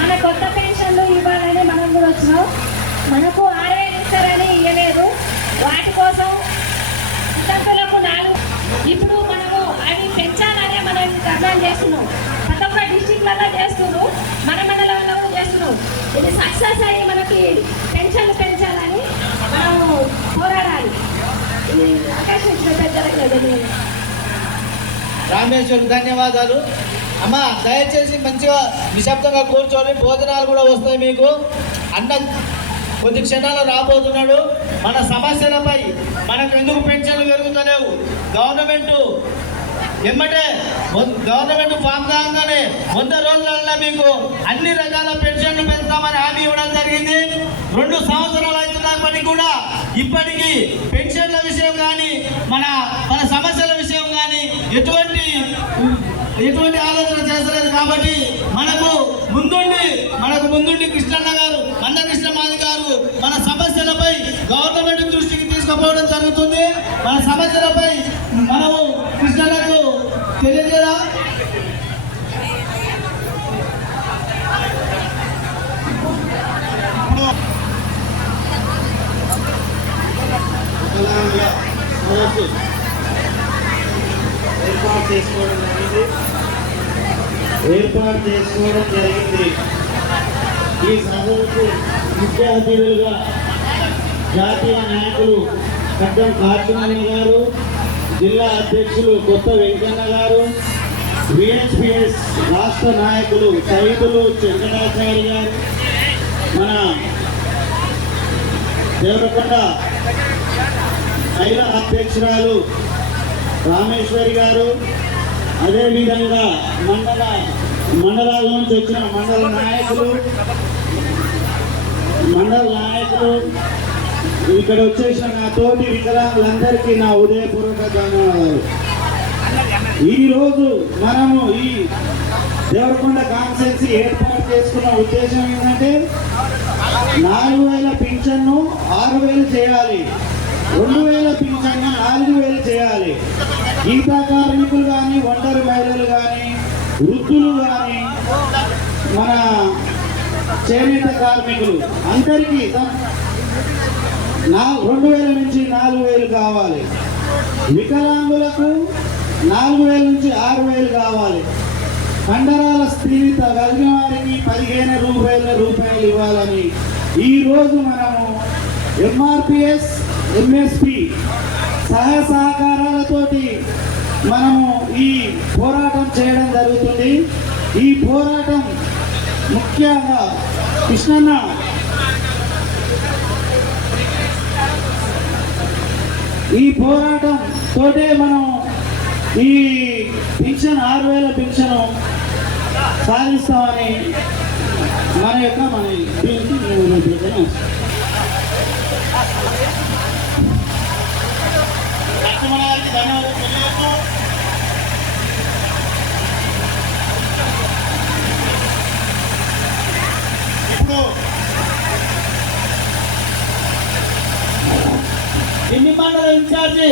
మన కొత్త పెన్షన్లు ఇవ్వాలని మనం కూడా వచ్చినాం. మనకు 6,000 ఇస్తారని ఇవ్వలేదు. వాటి కోసం వితంతులకు 4 ఇప్పుడు మనము అవి పెంచాలనే మనం ధర్నాలు చేస్తున్నాం. 11 డిస్టిక్లలో చేస్తున్నాం, మన మండలంలో చేస్తున్నాం. ఇది సక్సెస్ అయ్యి మనకి పెన్షన్లు పెంచాలని మనము పోరాడాలి. ఇది అవకాశం ఇచ్చిన పెద్దలకు రామేశ్వర్ ధన్యవాదాలు. అమ్మ దయచేసి మంచిగా నిశ్శబ్దంగా కూర్చొని భోజనాలు కూడా వస్తాయి మీకు. అన్న కొద్ది క్షణాలు రాబోతున్నాడు. మన సమస్యలపై మనకు ఎందుకు పెన్షన్లు పెరుగుతలేవు, గవర్నమెంట్ ఫామ్ కాగానే 100 రోజులలో మీకు అన్ని రకాల పెన్షన్లు పెంచుతామని హామీ ఇవ్వడం జరిగింది. 2 సంవత్సరాలు అవుతున్నప్పటికీ కూడా ఇప్పటికీ పెన్షన్ల విషయం కానీ మన సమస్యల విషయం కానీ ఎటువంటి ఆలోచన చేస్తలేదు. కాబట్టి మనకు ముందుండి కృష్ణన్న గారు, మందకృష్ణమాది గారు మన సమస్యలపై గవర్నమెంట్ దృష్టికి తీసుకుపోవడం జరుగుతుంది. మన సమస్యలపై మనము కృష్ణన్నకు తెలియజేయరా. ఏర్పాటు చేసుకోవడం జరిగింది. ఈ సభకు ముఖ్య అతిథులుగా జాతీయ నాయకులు కట్టం కార్చునన్న గారు, జిల్లా అధ్యక్షులు కొత్త వెంకన్న గారు, విహెచ్పిఎస్ రాష్ట్ర నాయకులు సైతులు వెంకటాచారి గారు, మన దేవరకొండ మహిళా అధ్యక్షురాలు రామేశ్వరి గారు, అదేవిధంగా మండలాల నుంచి వచ్చిన మండల నాయకులు ఇక్కడ వచ్చేసిన నా తోటి వికలాంగులందరికీ నా ఉదయపూర్వక ధన్యవాదాలు. ఈరోజు మనము ఈ దేవరకొండ కాన్స్టిట్యున్సీ ఏర్పాటు చేసుకున్న ఉద్దేశం ఏంటంటే 4,000 పింఛన్ను 6,000 చేయాలి, 2,000 పింఛన్ను 4,000 చేయాలి. గీతా కార్మికులు కానీ, ఒంటరి మహిళలు కానీ, వృద్ధులు కానీ, మన చేనేత కార్మికులు అందరికీ 2,000 నుంచి 4,000 కావాలి. వికలాంగులకు 4,000 నుంచి 6,000 కావాలి. కండరాల స్థిరత కలిగిన వారికి 15,000 రూపాయలు ఇవ్వాలని ఈరోజు మనము ఎంఆర్పిఎస్, ఎంఎస్పి సహకారాలతోటి మనము ఈ పోరాటం చేయడం జరుగుతుంది. ఈ పోరాటం ముఖ్యంగా కృష్ణన్న ఈ పోరాటం తోటే మనం ఈ పింఛన్ 6,000 పింఛను సాధిస్తామని మన దీనికి ఇప్పుడు ఎన్ని మండల ఇన్ఛార్జి